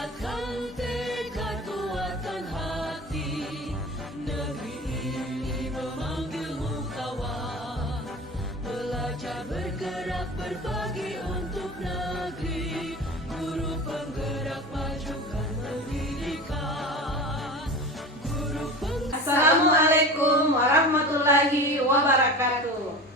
kuatkan tekad, kuatkan hati. Negeri ini memanggilmu kawan, belajar bergerak berbagi untuk negeri. Guru penggerak majukan pendidikan. Assalamualaikum warahmatullahi wabarakatuh.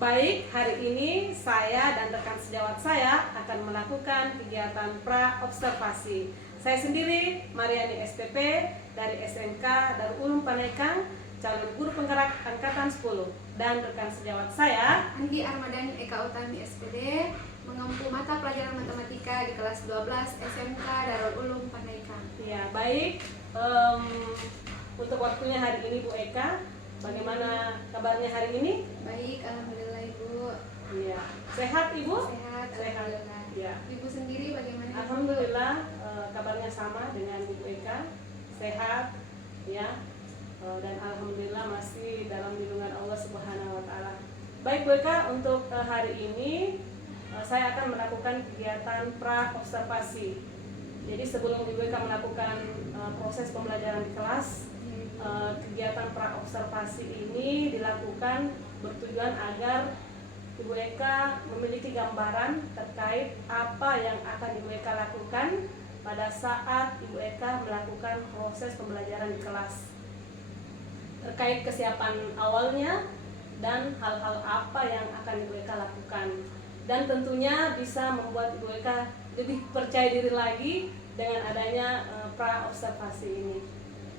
Baik, hari ini saya dan rekan sejawat saya akan melakukan kegiatan pra-observasi. Saya sendiri, Mariani SPP dari SMK Darul Ulum Panekang, calon guru penggerak angkatan 10. Dan rekan sejawat saya, Andi Armadani Eka Utami SPD, mengempu mata pelajaran matematika di kelas 12 SMK Darul Ulum Panekang. ya baik. Untuk waktunya hari ini Bu Eka, bagaimana kabarnya hari ini? Baik, alhamdulillah Ibu. Iya, sehat Ibu? Sehat, Sehat. alhamdulillah. Ya. Ibu sendiri bagaimana? Alhamdulillah, kabarnya sama dengan Ibu Eka, sehat, ya, dan alhamdulillah masih dalam lindungan Allah Subhanahu Wa Taala. Baik Bu Eka, untuk hari ini saya akan melakukan kegiatan pra observasi. Jadi sebelum Ibu Eka melakukan proses pembelajaran di kelas, kegiatan pra observasi ini dilakukan bertujuan agar Ibu Eka memiliki gambaran terkait apa yang akan Ibu Eka lakukan pada saat Ibu Eka melakukan proses pembelajaran di kelas, terkait kesiapan awalnya dan hal-hal apa yang akan Ibu Eka lakukan, dan tentunya bisa membuat Ibu Eka lebih percaya diri lagi dengan adanya pra observasi ini.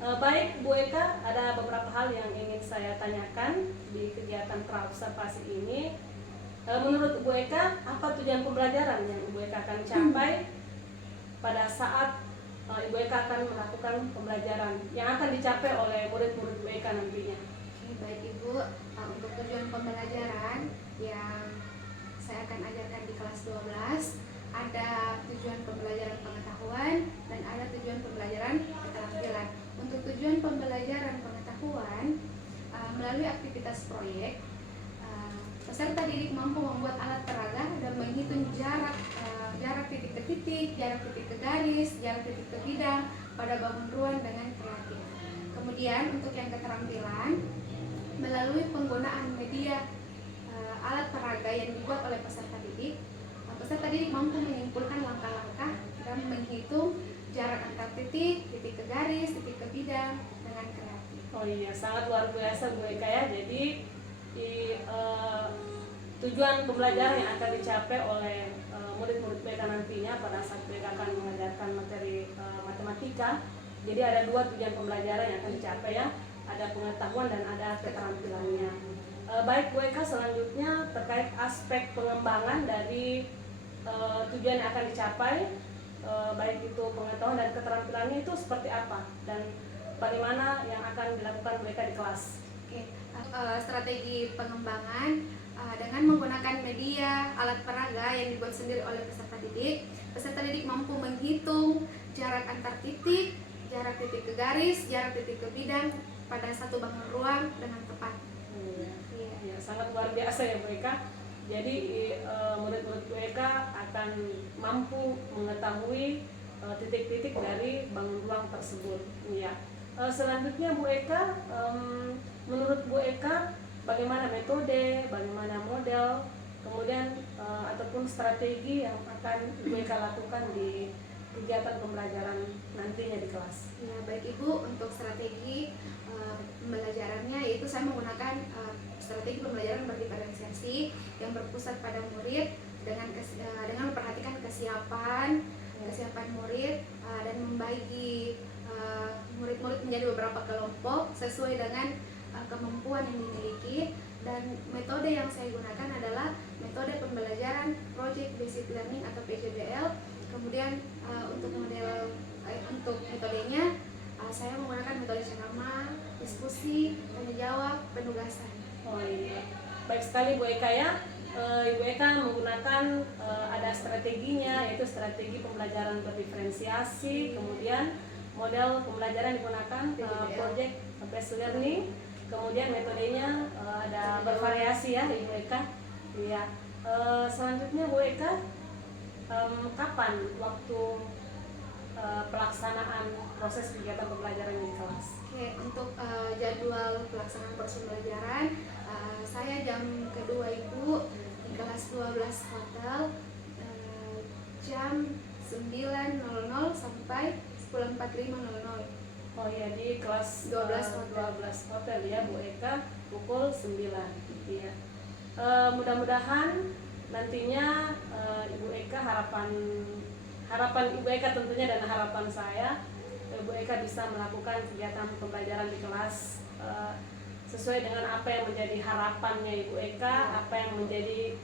Baik Bu Eka, ada beberapa hal yang ingin saya tanyakan di kegiatan pra observasi ini. Menurut Bu Eka, apa tujuan pembelajaran yang Ibu Eka akan capai pada saat Ibu Eka akan melakukan pembelajaran yang akan dicapai oleh murid-murid Ibu Eka nantinya? Oke, baik Ibu. Untuk tujuan pembelajaran yang saya akan ajarkan di kelas 12, ada tujuan pembelajaran pengetahuan dan ada tujuan pembelajaran keterampilan. Untuk tujuan pembelajaran pengetahuan, melalui aktivitas proyek, peserta didik mampu membuat alat peraga dan menghitung jarak titik ke titik, jarak titik ke garis, jarak titik ke bidang pada bangun ruang dengan kreatif. Kemudian untuk yang keterampilan, melalui penggunaan media alat peraga yang dibuat oleh peserta didik mampu menyimpulkan langkah-langkah dan menghitung jarak antar titik, titik ke garis, titik ke bidang dengan kreatif. Oh iya, sangat luar biasa Bu Eka ya. Jadi tujuan pembelajaran yang akan dicapai oleh murid-murid Bu Eka nantinya pada saat Bu Eka akan mengajarkan materi matematika. Jadi ada dua tujuan pembelajaran yang akan dicapai ya, ada pengetahuan dan ada keterampilannya. Baik Bu Eka, selanjutnya terkait aspek pengembangan dari tujuan yang akan dicapai, baik itu pengetahuan dan keterampilannya itu seperti apa dan bagaimana yang akan dilakukan mereka di kelas. Oke, strategi pengembangan dengan menggunakan media alat peraga yang dibuat sendiri oleh peserta didik mampu menghitung jarak antar titik, jarak titik ke garis, jarak titik ke bidang pada satu bangun ruang dengan tepat. Ya, sangat luar biasa ya Bu Eka. Jadi murid-murid Bu Eka akan mampu mengetahui titik-titik dari bangun ruang tersebut. Ya. Selanjutnya Bu Eka, menurut Bu Eka bagaimana metode, bagaimana model, kemudian ataupun strategi yang akan Bu Eka lakukan di kegiatan pembelajaran nantinya di kelas? Ya, baik Ibu, untuk strategi pembelajarannya yaitu saya menggunakan strategi pembelajaran berdiferensiasi yang berpusat pada murid dengan memperhatikan kesiapan murid dan membagi murid-murid menjadi beberapa kelompok sesuai dengan kemampuan yang dimiliki. Dan metode yang saya gunakan adalah metode pembelajaran Project Based Learning atau PJBL. Kemudian untuk metodenya saya menggunakan metode ceramah, diskusi, tanya jawab, penugasan. Oh iya, baik sekali Bu Eka ya. Ibu Eka menggunakan ada strateginya, yaitu strategi pembelajaran berdiferensiasi, kemudian model pembelajaran digunakan project based learning, kemudian metodenya ada bervariasi ya Ibu Eka. Iya. Selanjutnya Bu Eka, kapan waktu pelaksanaan proses kegiatan pembelajaran di kelas. Oke, untuk jadwal pelaksanaan proses pembelajaran, saya jam kedua Ibu di kelas 12 hotel jam 9.00 sampai 10.45.00. Oh iya, di kelas 12 hotel. 12 hotel ya Bu Eka, pukul 9. Iya. Mudah-mudahan nantinya Ibu Eka, harapan Ibu Eka tentunya dan harapan saya, Ibu Eka bisa melakukan kegiatan pembelajaran di kelas sesuai dengan apa yang menjadi harapannya Ibu Eka, apa yang menjadi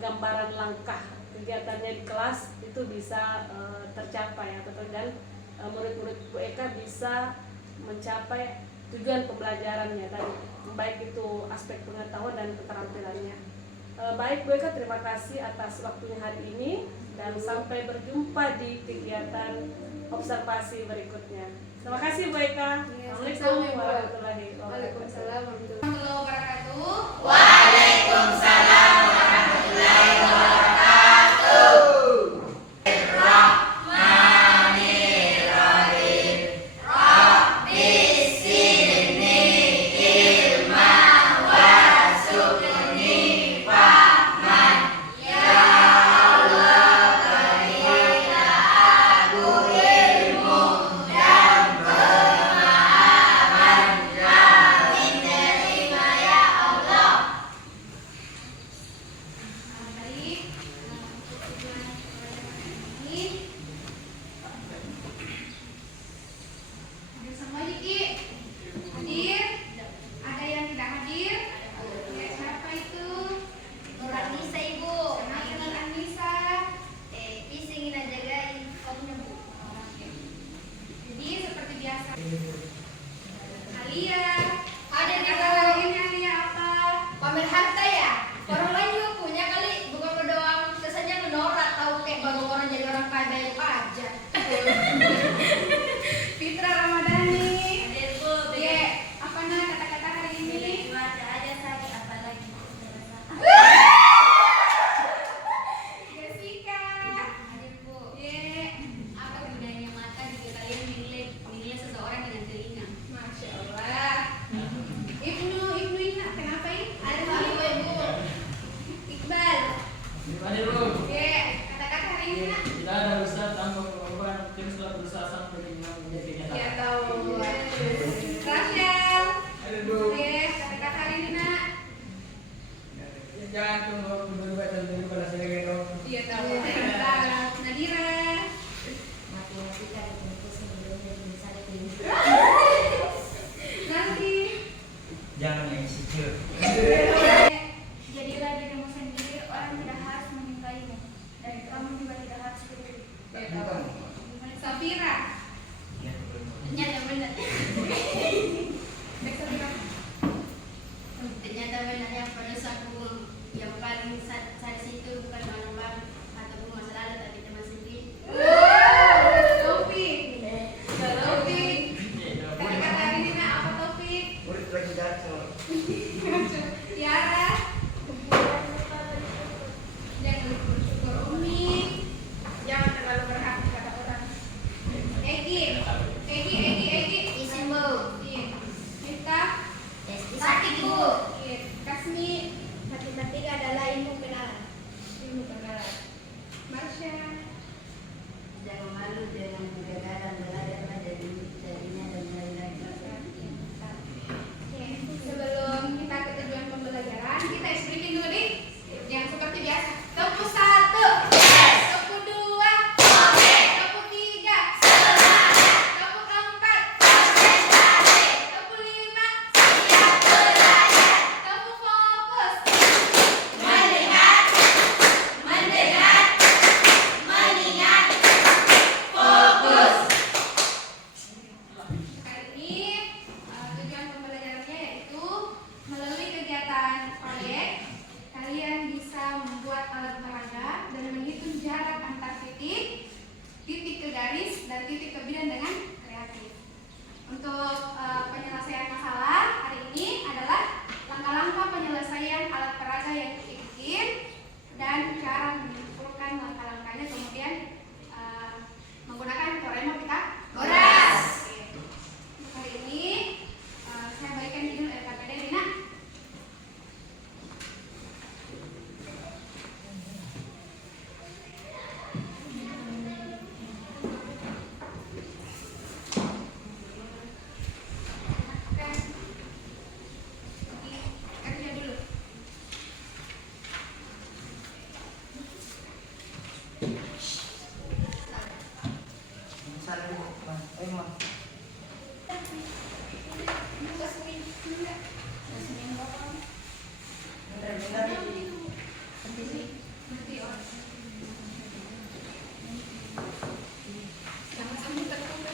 gambaran langkah kegiatannya di kelas itu bisa tercapai dan murid-murid Bu Eka bisa mencapai tujuan pembelajarannya tadi, baik itu aspek pengetahuan dan keterampilannya. Baik Bu Eka, terima kasih atas waktunya hari ini dan sampai berjumpa di kegiatan observasi berikutnya. Terima kasih Bu Eka. Iya, Assalamualaikum sama-sama, Bu. warahmatullahi wabarakatuh. Waalaikumsalam warahmatullahi wabarakatuh. Waalaikumsalam warahmatullahi wabarakatuh. Jangan yang insecure. Jadilah dirimu sendiri, orang tidak harus menyukaimu, dan kamu juga tidak harus peduli. Safira. Ternyata benar. Ternyata benar yang pada saku yang paling sadis itu bukan orang ataupun masa lalu, tapi teman sendiri. Topik. Kata-kata hari ini apa topik? Murid lagi gacor. Tiara. Jangan bersyukur. Umi. Jangan terlalu berhati kata orang. Egi. Isin bu. Ayo, Ma. Bentar, bentar.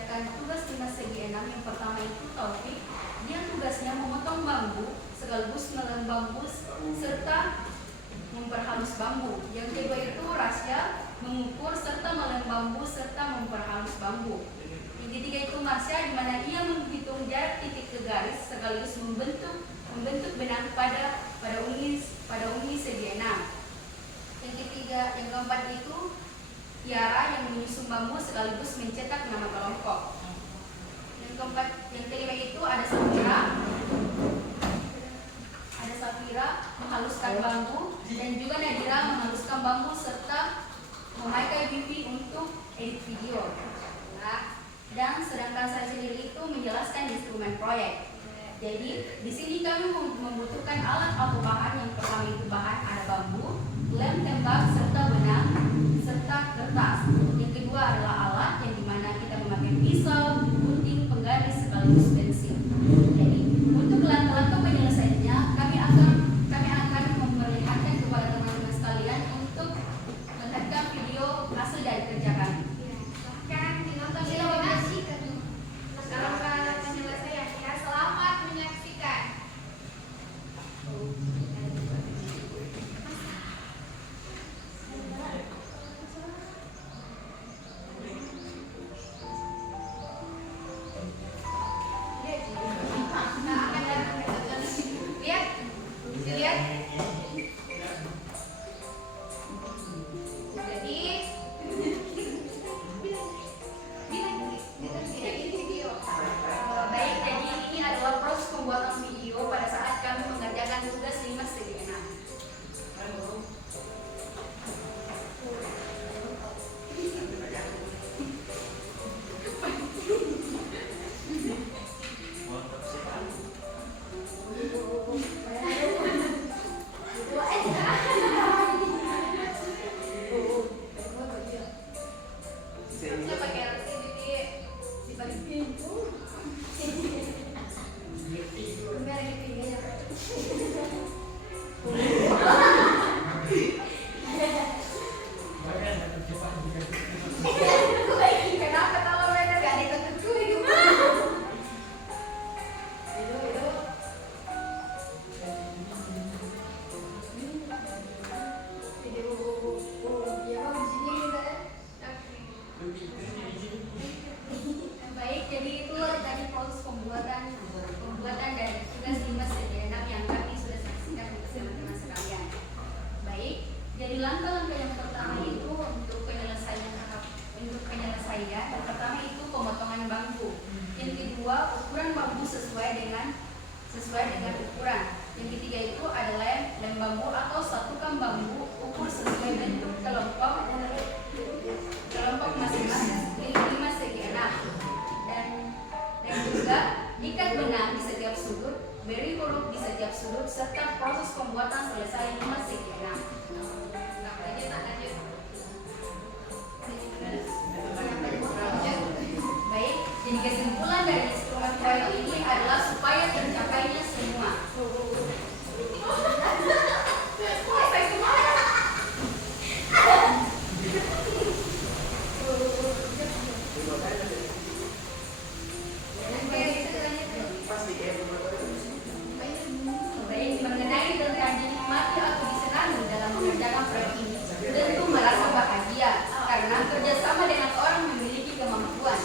mengerjakan tugas Dimas Segi 6. Yang pertama itu Taufik, dia tugasnya memotong bambu sekaligus melem bambu serta memperhalus bambu. Yang kedua itu Rasya, mengukur serta melem bambu serta memperhalus bambu. Yang ketiga itu Marsha, di mana ia menghitung jarak titik ke garis sekaligus membentuk benang pada ungi segi 6. Yang keempat itu Tiara, yang menyusun bambu sekaligus mencetak nama kelompok. Yang kelima itu ada Safira menghaluskan bambu, dan juga Nadira menghaluskan bambu serta memakai wifi untuk edit video. Dan sedangkan saya sendiri itu menjelaskan instrumen proyek. Jadi di sini kami membutuhkan alat atau bahan. Yang pertama itu bahan ada bambu, lem tembak serta benang serta kertas. Yang kedua adalah alat yang dimana kita memakai pisau, gunting, penggaris sekaligus pensil. Jadi untuk langkah-langkah penyelesaiannya kami akan memperlihatkan kepada teman-teman sekalian untuk melihatkan video hasil dari kerja kami. Silahkan ditonton di menyaksikan langkah penyelesaian ya. Selamat menyaksikan. Baik, jadi ini adalah proses pembuatan video pada saat kami mengerjakan tugas Dimas Segi 6. Kenapa kalau mereka gak ditutup cuy? Baik, jadi itulah tadi proses pembuatan dari tugas Dimas Segi 6 yang kami sudah saksikan untuk teman-teman sekalian. Baik, jadi langkah-langkah yang pertama itu untuk penyelesaian yang pertama itu pemotongan bambu. Yang kedua ukuran bambu sesuai dengan ukuran. Yang ketiga itu ada lem bambu atau satukan bambu ukur sesuai bentuk kelompok masing-masing Dimas Segi 6. Dan juga ikat benang di setiap sudut, beri huruf di setiap sudut, serta proses pembuatan selesai Dimas Segi 6. Baik, jadi kesimpulan dari instrumen proyek ini adalah supaya tercapainya semua. Baik, mengenai tentang dinikmati atau disenangi dalam mengerjakan proyek ini, tentu merasa bahagia karena kerjasama dengan orang memiliki kemampuan.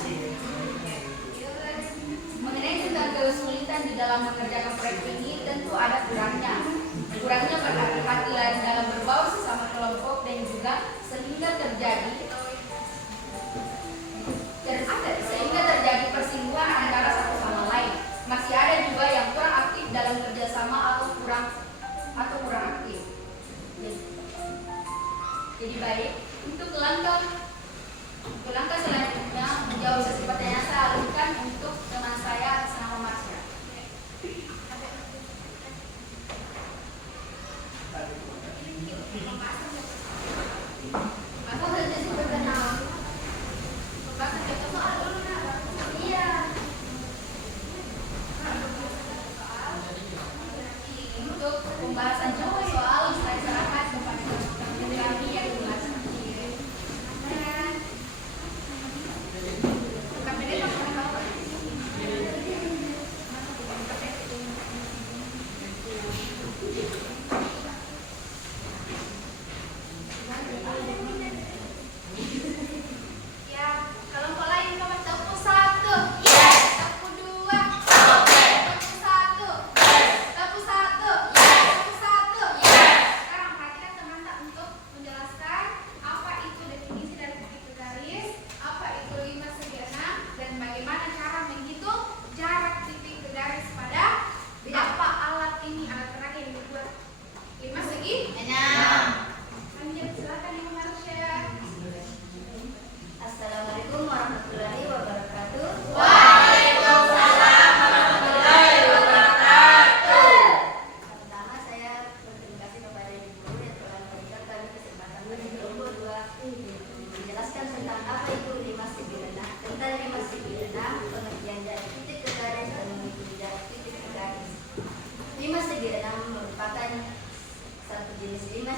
Mengenai tentang kesulitan di dalam mengerjakan proyek ini, tentu ada kurangnya berhati-hatian dalam berbaur sesama kelompok dan juga sehingga terjadi persinggungan antara satu sama lain. Masih ada juga yang kurang aktif dalam kerjasama atau kurang aktif. Jadi baik, untuk langkah selanjutnya menjawab sesi pertanyaan saya alihkan untuk teman saya atas nama Marsha. Untuk pembahasan soal saya serahkan kepada teman kami yang Dimas.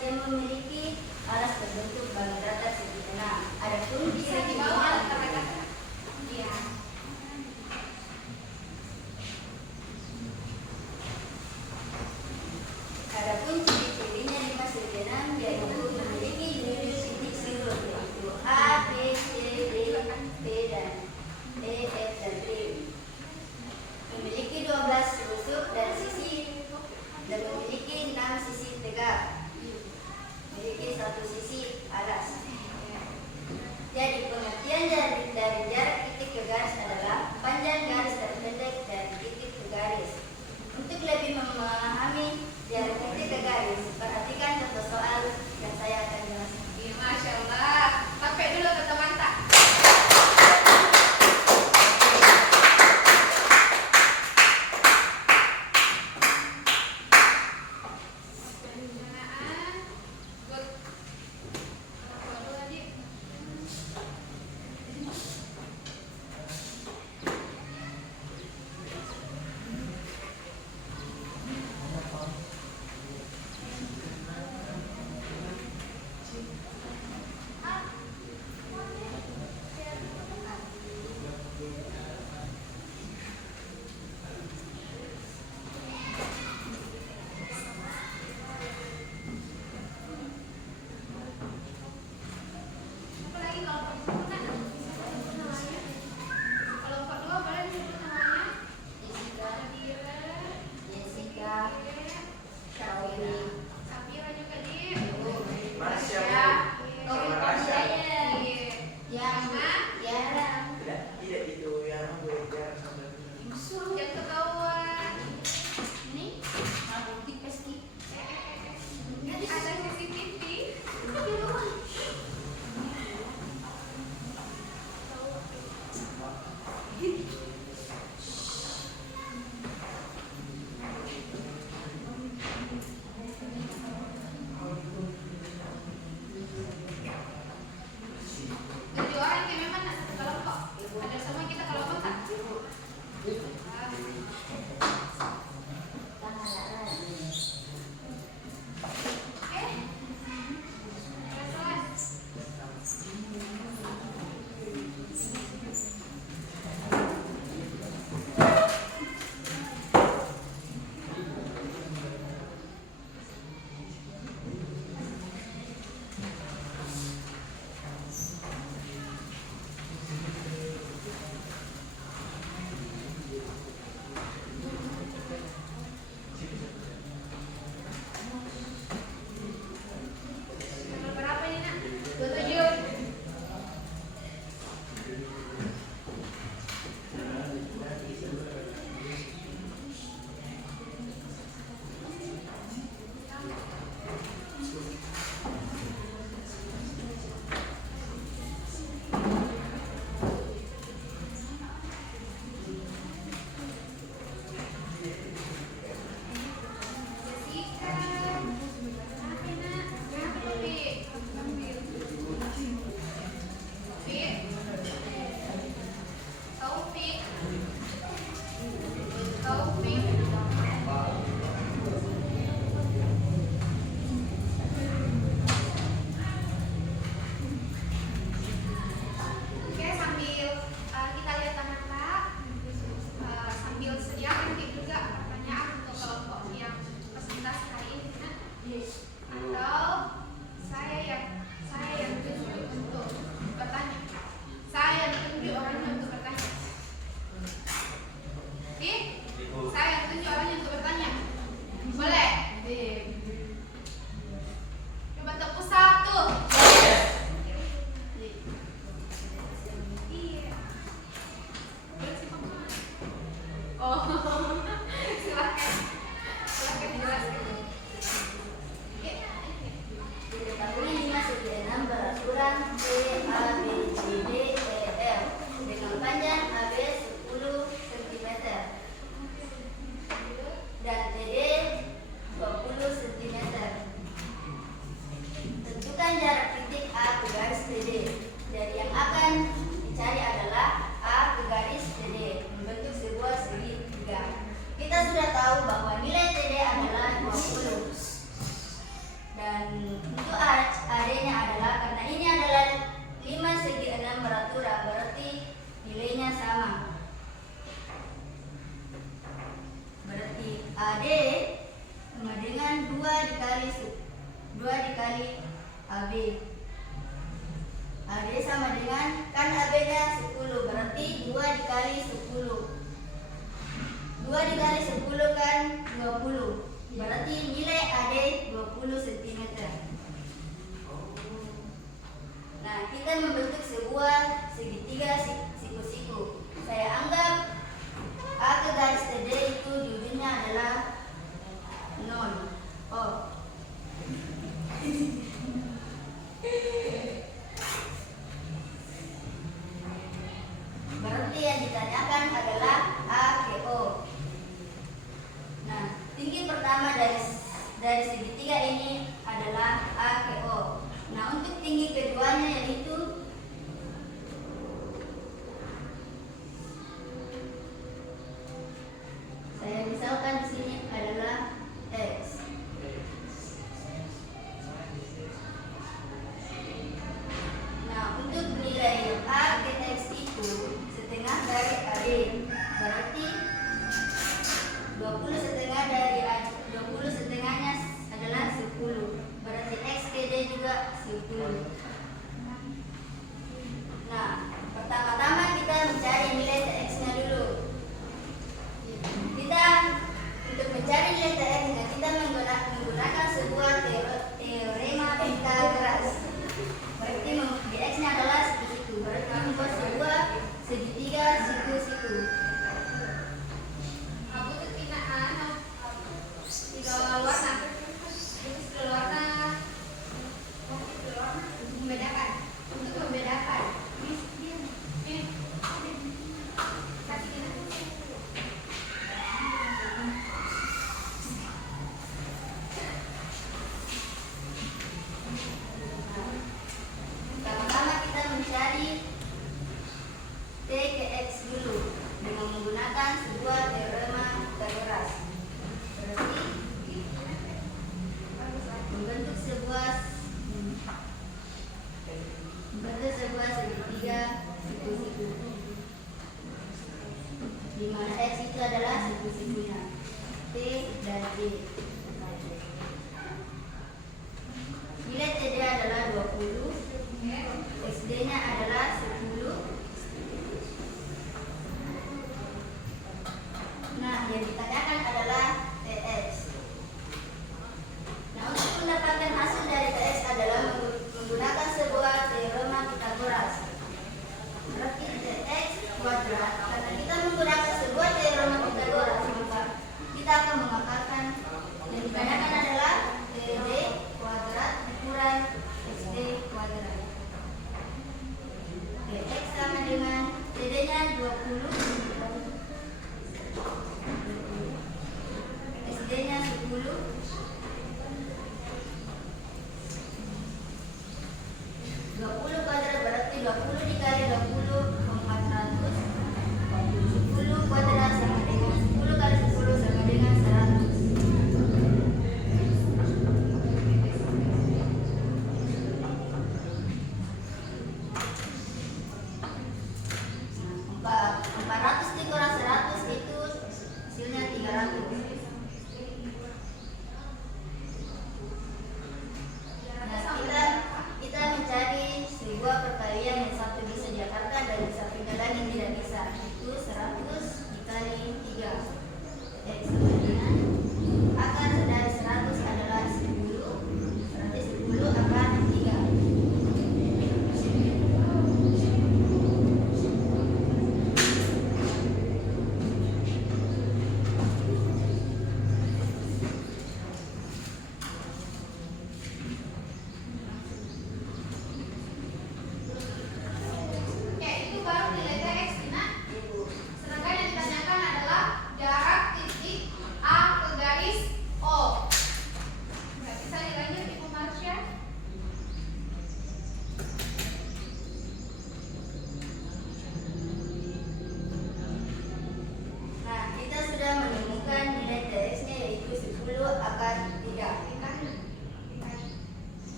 yang memiliki alas berbentuk bangun rata segi enam. Adapun Bisa ciri dibawa cirinya kata-kata. Iya. Adapun ciri-cirinya lima segi enam yaitu memiliki 7 titik sudut yaitu A, B, C, D, P dan E, F dan G. Memiliki 12 tusuk dan sisi dan memiliki 6 sisi tegak. Memiliki 1 sisi alas. Jadi pengertian dari jarak titik ke garis adalah panjang garis terpendek dari titik ke garis. Untuk lebih memahami jarak titik ke garis, perhatikan contoh soal yang saya akan jelaskan. Iya, Masya Allah. Pakai dulu kata mantap. Apalagi kalau perempuan namanya. Kalau empat dua boleh disebut namanya. Nadira, Jessica, Shauli, Safira juga di. Masya Ya. Sama Rasya. Yana, Yara, Tidak itu yang belajar sama Suruh yang ketahuan. ini bukti peski. Ada CCTV. Tujuh orang yang memang nak satu kelompok. Ada semua kita kelompok tak? Oke. Kelas. Nomor berapa ini nak? 27. Jessica, kenapa nak? Kenapa Bi? Bi? Taufik. Taufik. Oke, sambil kita lihat anak-anak, sambil sediakan juga pertanyaan untuk kelompok yang presentasi hari ini, Nak. Atau saya yang tunjuk untuk bertanya. Saya yang tunjuk orangnya untuk bertanya. Di? Saya yang tunjuk orangnya untuk bertanya. Boleh? Coba tepuk satu. Iya. Oh, silakan. Silakan jelaskan. Diketahui 5 segi 6 berukuran C, A, B, C, D, E, F dengan panjang AB 10 cm dan TD 20 cm. Tentukan jarak titik A ke garis TD. Dan yang akan dicari adalah A ke garis TD membentuk sebuah segitiga. sama. Berarti AD sama dengan 2 dikali AB. AD sama dengan, kan AB nya 10, berarti 2 dikali 10. 2 dikali 10 kan 20. Berarti nilai AD 20 cm. Nah, kita membentuk sebuah segitiga siku-siku. Saya anggap A ke garis TD itu di ujungnya adalah 0. Oh. Berarti yang ditanyakan adalah A ke O. Nah, tinggi pertama dari segitiga ini adalah A ke O. Nah, untuk tinggi keduanya yaitu saya misalkan di sini adalah X. Nah, untuk nilai A ke X itu setengah dari AD. Berarti 20 setengah dari A, 20 setengahnya adalah 10. Berarti X ke D juga 10. Nah, pertama-tama kita mencari nilai TX-nya dulu. Kita untuk mencari nilai TX-nya kita menggunakan sebuah teorema Pythagoras. Berarti DX-nya adalah siku-siku. Berarti membuat sebuah segitiga siku-siku. Pertama-tama kita mencari T ke X dulu dengan menggunakan sebuah teorema Pythagoras. Berarti membentuk sebuah segitiga siku-siku, di mana X itu adalah siku-sikunya T dan D. Nilai TD adalah 20, XD-nya adalah 10. Nah, yang ditanyakan adalah TX. Nah, untuk mendapatkan hasil dari TX adalah menggunakan sebuah teorema Pythagoras. Berarti TX kuadrat, karena kita menggunakan sebuah teorema Pythagoras, maka kita akan mengakarkan yang ditanyakan adalah TD kuadrat dikurang XD kuadrat. TX sama dengan TD-nya 20, XD-nya 10. 20 kuadrat berarti 20 dikali 20 400. 10 kuadrat sama dengan 10 kali 10 sama dengan 100. Nah, 400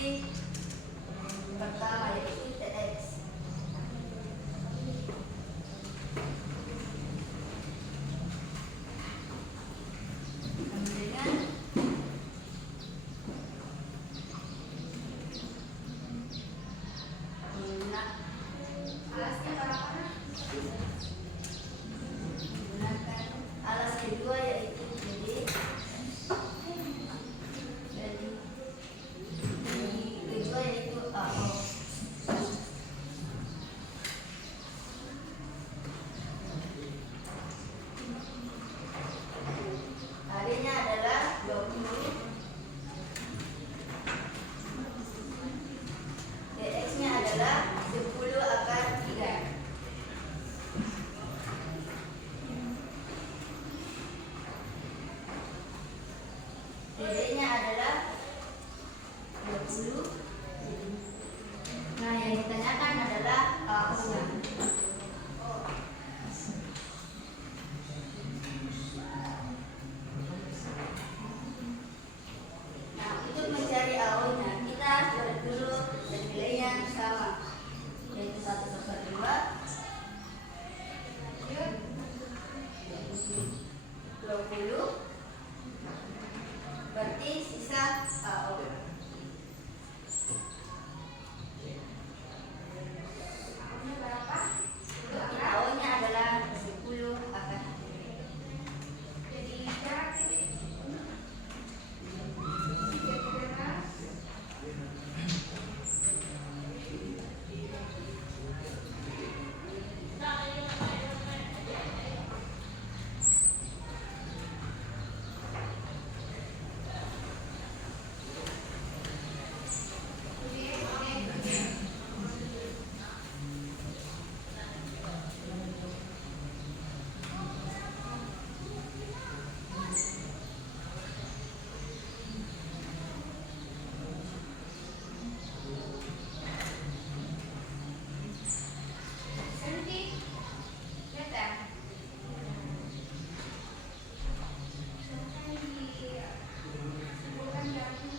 fungsi pertama yaitu TX. Dengan Alasnya para menggunakan alas kedua yaitu PD dan kedua yaitu AO. Harinya adalah 20, DX-nya adalah 10/3. PD-nya adalah 20. Nah, yang ditanyakan adalah AO-nya. Nah, untuk mencari AO-nya, kita coret dulu dan nilainya sama, yaitu 1/2 20, berarti sisa AO. AO-nya adalah 10/3. jadi jarak ini kira-kira sentimeter. Bukan jaraknya.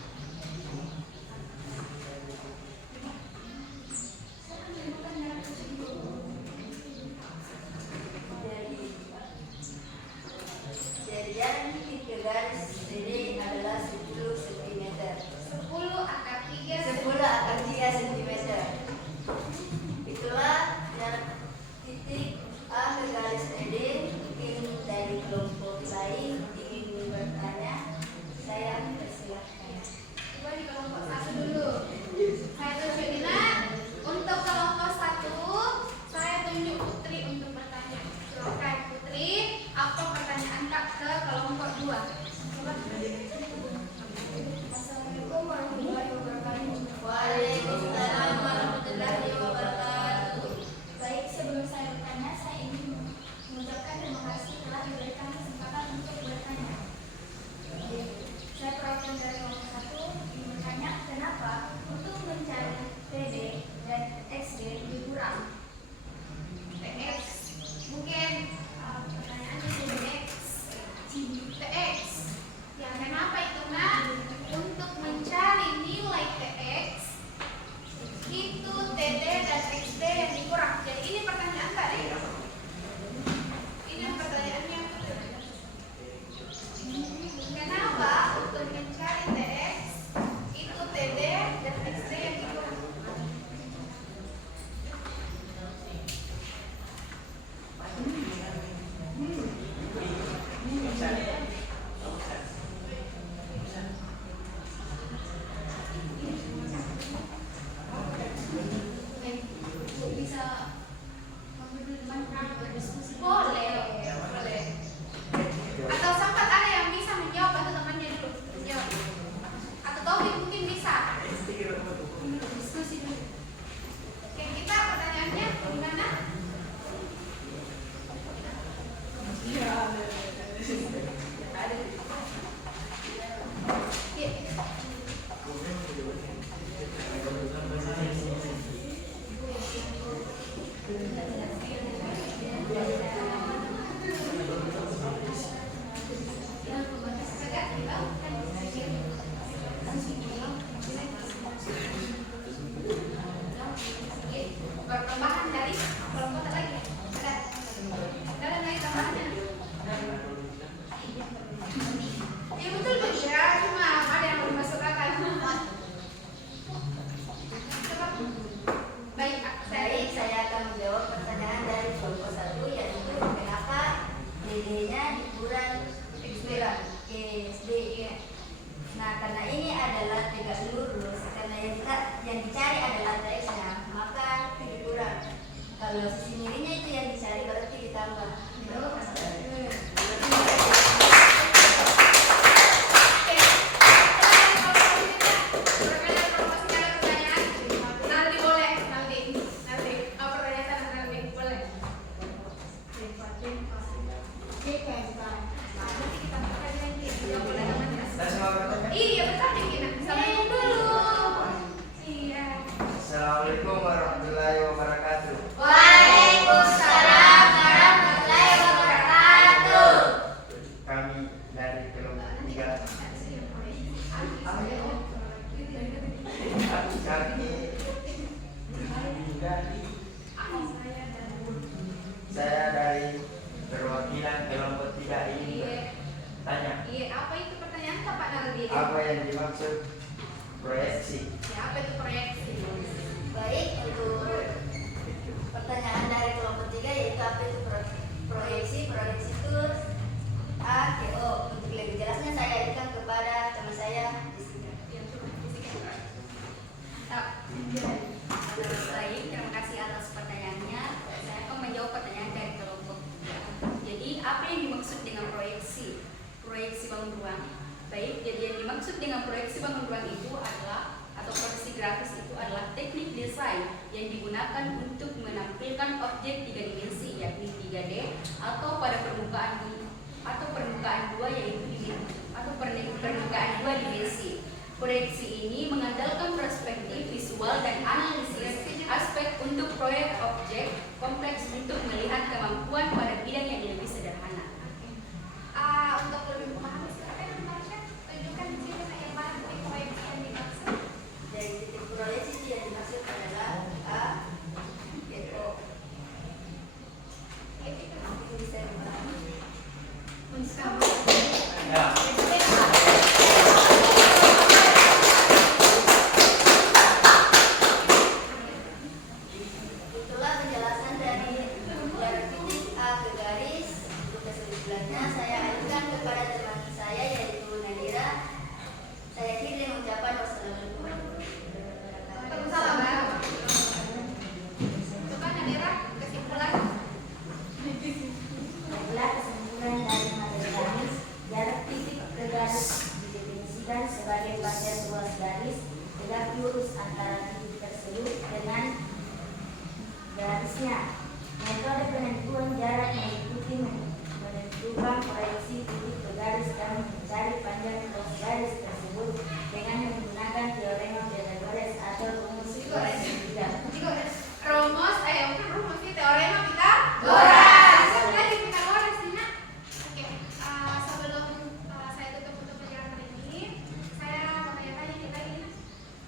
Bukan jarak tersebut. Dari jarak titik ke garis CD adalah 10 cm. 10/3 10/3 cm. Itulah jarak titik A ke garis CD. Mungkin dari kelompok lain ingin bertanya, saya persilahkan. Coba di kelompok 1 dulu. Saya tunjukin untuk kelompok 1, saya tunjuk Putri untuk bertanya. Silakan Putri, apa pertanyaan Kak ke kelompok 2? Coba. Assalamualaikum warahmatullahi wabarakatuh. Waalaikumsalam warahmatullahi wabarakatuh. Baik, sebelum saya bertanya, saya ingin mengucapkan terima kasih telah diberikan kesempatan untuk bertanya. Saya perwakilan dari kelompok 1 ingin bertanya, kenapa untuk mencari TD dan XD lebih kurang? TX mungkin pertanyaannya TX. TX ya, kenapa itu nak? Untuk mencari nilai TX itu TD dan XD yang dikurang. Jadi ini pertanyaan tadi. Ini pertanyaannya. Kenapa untuk mencari TX itu TD dan XD yang dikurang? SD. Nah, karena ini adalah tegak lurus, karena yang dicari adalah teksnya, maka itu dikurang. Kalau sisi miringnya itu yang dicari berarti ditambah. Assalamualaikum warahmatullahi wabarakatuh. Waalaikumsalam warahmatullahi wabarakatuh. Kami dari kelompok 3. Saya dari perwakilan kelompok 3 ini tanya, Apa itu pertanyaan Pak Naldi? apa yang dimaksud proyeksi? Apa itu proyeksi? Baik, untuk pertanyaan dari kelompok 3 yaitu apa itu proyeksi. Proyeksi itu AKO. Untuk lebih jelasnya saya alihkan kepada teman saya Jessica. Baik, terima kasih atas pertanyaannya. Saya akan menjawab pertanyaan dari kelompok 3. Jadi, apa yang dimaksud dengan proyeksi? Proyeksi bangun ruang. Baik, jadi yang dimaksud dengan proyeksi bangun ruang itu adalah, atau proyeksi grafis itu adalah teknik desain yang digunakan untuk menampilkan objek 3 dimensi, yakni 3D atau pada permukaan 2 yaitu atau permukaan 2 dimensi. Proyeksi ini mengandalkan perspektif visual dan analisis aspek untuk proyek objek kompleks untuk melihat kemampuan pada bidang yang lebih sederhana. Untuk lebih memahami, silakan Marsha tunjukkan di sini yang mana titik proyeksi yang dimaksud. Dari titik proyeksi yang dimaksud adalah AKO. Itu bisa dipahami. Ya. Itulah penjelasan dari titik A ke garis. Untuk kesimpulannya saya alihkan kepada teman saya yaitu Nadira. Saya kirim ucapan wassalamualaikum Waalaikumsalam. Coba Nadira kesimpulan. Baiklah, kesimpulan dari materi garis, jarak titik ke garis didefinisikan sebagai panjang ruas garis tegak lurus antara titik tersebut dengan garisnya. Metode penentuan jarak mengikuti menentukan proyeksi titik ke garis dan mencari panjang ruas garis tersebut dengan menggunakan teorema Pythagoras atau rumus segitiga. Rumus, rumusnya teorema Pythagoras. Lagi Pythagoras, Dina. Oke, sebelum saya tutup untuk penjelasan ini, saya mau tanya-tanya nih lagi.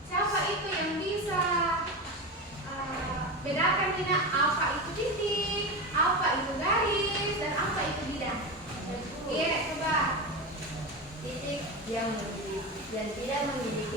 Siapa itu yang bisa bedakan Dina apa itu titik, apa itu garis, dan apa itu bidang? Iya, coba. Titik yang tidak memiliki